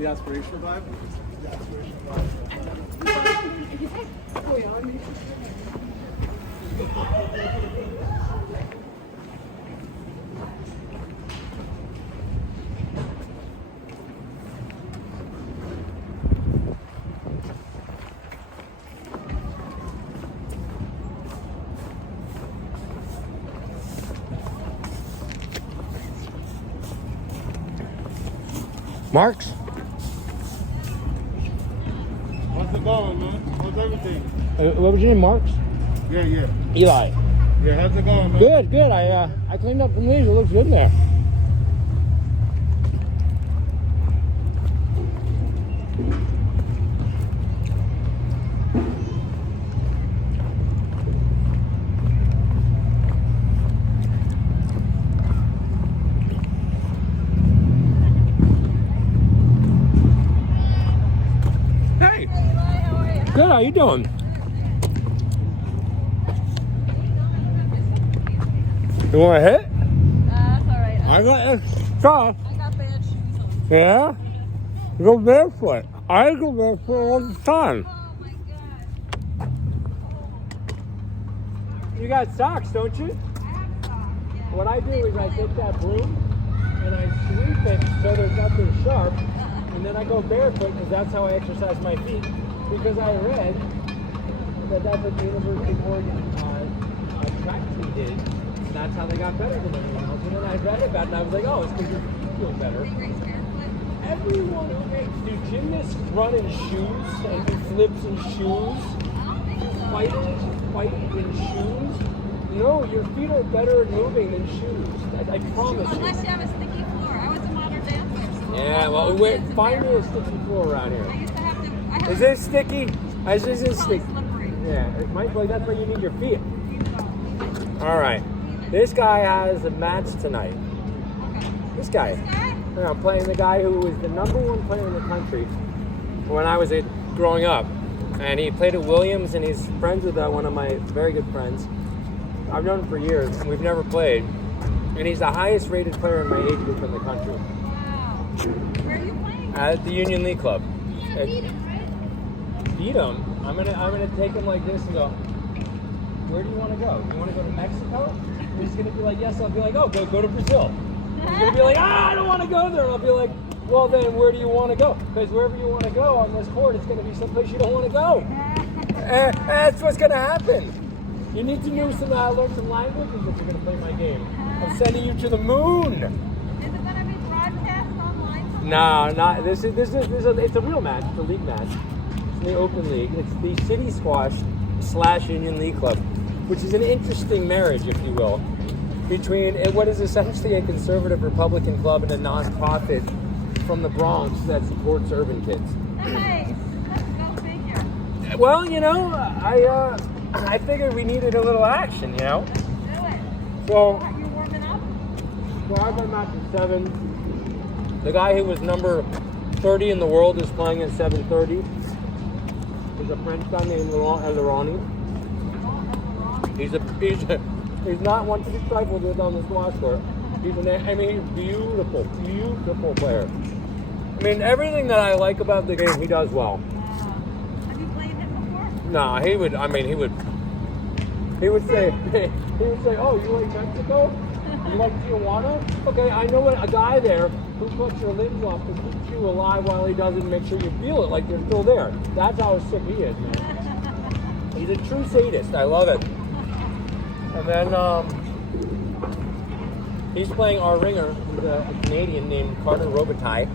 The aspirational vibe? The aspirational vibe. Marks? How's it going, man? How's everything? What was your name, Marks? Yeah, yeah. Eli. Yeah, how's it going, man? Good, good. I cleaned up some leaves. It looks good in there. Hey. Good. How you doing? You want a hit? That's alright. I got extra. I got bad shoes on. Yeah? You go barefoot. I go barefoot all the time. Oh my god. You got socks, don't you? What I do is I take that broom and I sweep it so there's nothing sharp, and then I go barefoot because that's how I exercise my feet. Because I read that that's what the University of Oregon track team did. And that's how they got better than everyone else. And then I read about it and I was like, oh, it's because you feel better. They race barefoot. Everyone who makes, do gymnasts run in shoes and do flips in shoes? Fighters fight in shoes? No, your feet are better at moving than shoes. I promise you. Unless you have a sticky floor. I was a modern dancer. So Yeah, well, find me a sticky floor around I here. used to have to. I have Is this sticky? Is this it's sticky? slippery. Yeah, it might like that's why you need your feet. All right, this guy has a match tonight. This guy. I'm playing the guy who was the #1 player in the country when I was growing up, and he played at Williams, and he's friends with one of my very good friends. I've known him for years, and we've never played. And he's the highest rated player in my age group in the country. Wow. Where are you playing? At the Union League Club. You beat it, right? Beat him. I'm gonna take him like this and go, where do you want to go? You want to go to Mexico? And he's gonna be like, yes. I'll be like, oh, go to Brazil. He's gonna be like, I don't want to go there. And I'll be like, well, then where do you want to go? Because wherever you want to go on this court, it's gonna be someplace you don't want to go. And that's what's gonna happen. You need to learn some languages if you're gonna play my game. I'm sending you to the moon. Is it gonna be broadcast online? No, not this is it's a real match. It's a league match. It's the Open League. It's the City Squash / Union League Club, which is an interesting marriage, if you will, between what is essentially a conservative Republican club and a nonprofit from the Bronx that supports urban kids. Nice. Let's go figure. Well, you know, I figured we needed a little action, you know. Let's do it. So, Are you warming up? well, I've been match at 7. The guy who was number 30 in the world is playing at 7:30. He's a French guy named Laurent Elleroni. He's not one to be trifled with on the squash court. He's he's beautiful player. I mean, everything that I like about the game, he does well. Have you played him before? No, he would say, oh, you like Mexico? You like Tijuana? Okay, I know a guy there who cuts your limbs off to keep you alive while he doesn't make sure you feel it like they're still there. That's how sick he is, man. He's a true sadist. I love it. And then he's playing our ringer, who's a Canadian named Carter Robitaille.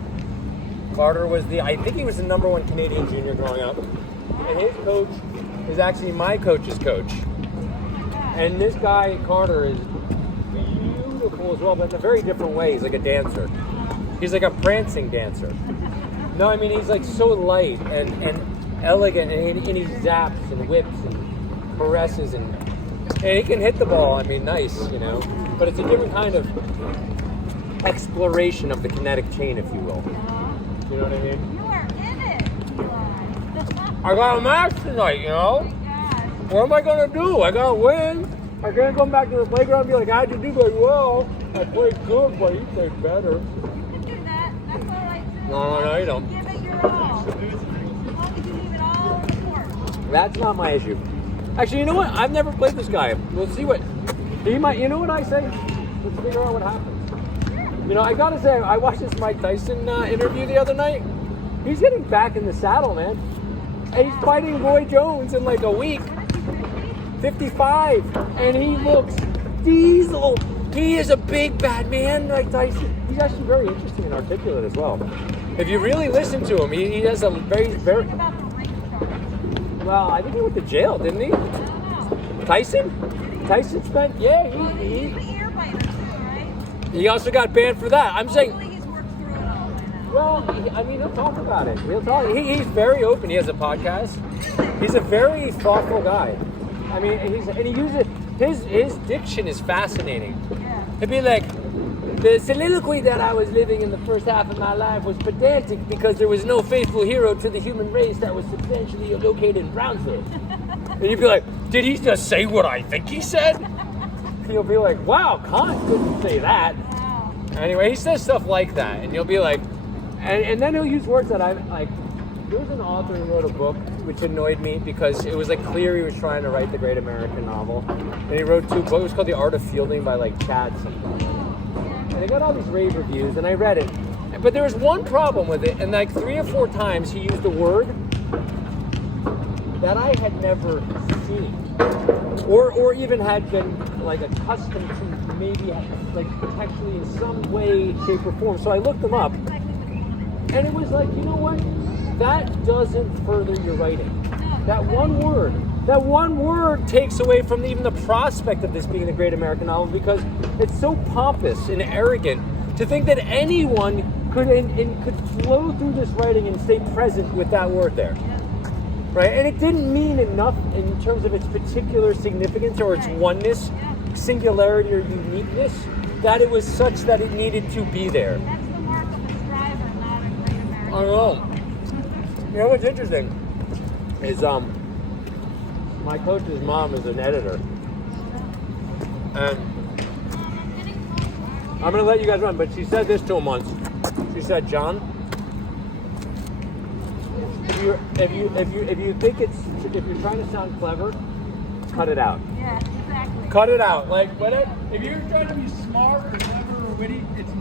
Carter was I think he was the #1 Canadian junior growing up. And his coach is actually my coach's coach. And this guy, Carter, is beautiful as well, but in a very different way. He's like a dancer. He's like a prancing dancer. No, I mean, he's like so light and elegant, and he zaps and whips and caresses, and he can hit the ball. I mean, nice, you know. But it's a different kind of exploration of the kinetic chain, if you will. You know what I mean? You are in it. I got a match tonight, you know? What am I going to do? I got to win. I can't go back to the playground and be like, how'd you do? Like, well, I played good, but you played better. You can do that. That's all right, too. No, you don't. Give it your all. As long as you leave it all on the court. That's not my issue. Actually, you know what? I've never played this guy. We'll see what he might. You know what I say? Let's figure out what happens. You know, I gotta say, I watched this Mike Tyson interview the other night. He's getting back in the saddle, man. And he's fighting Roy Jones in like a week. 55, and he looks diesel. He is a big bad man, like Tyson. He's actually very interesting and articulate as well. If you really listen to him, he has some very. What about the rape charge? Well, I think he went to jail, didn't he? I don't know. Tyson spent. Yeah, He's the ear biter too, right? he also got banned for that. I'm saying. Hopefully he's worked through it all by now. Well, I mean, he'll talk about it. He'll talk. He's very open. He has a podcast. He's a very thoughtful guy. I mean, he uses his diction is fascinating. Yeah. It'd be like, the soliloquy that I was living in the first half of my life was pedantic because there was no faithful hero to the human race that was substantially located in Brownsville. And you'd be like, did he just say what I think he said? And you'll be like, wow, Kant couldn't say that. Wow. Anyway, he says stuff like that, and you'll be like, and then he'll use words that I like. There was an author who wrote a book which annoyed me because it was like clear he was trying to write the great American novel, and he wrote 2 books. It was called The Art of Fielding by like Chad something. And it got all these rave reviews, and I read it, but there was one problem with it, and like 3 or 4 times he used a word that I had never seen, or even had been like accustomed to, maybe like potentially in some way, shape, or form. So I looked them up, and it was like, you know what? That doesn't further your writing. That one word takes away from even the prospect of this being the great American novel, because it's so pompous and arrogant to think that anyone could flow through this writing and stay present with that word there. Right? And it didn't mean enough in terms of its particular significance or its oneness, singularity, or uniqueness, that it was such that it needed to be there. That's the mark of a striver, not a great American. I don't know. You know what's interesting is my coach's mom is an editor, and I'm gonna let you guys run, but she said this to him once. She said, John, if you're trying to sound clever, cut it out. Yeah, exactly. Cut it out. Like, but if you're trying to be smart or clever or witty, it's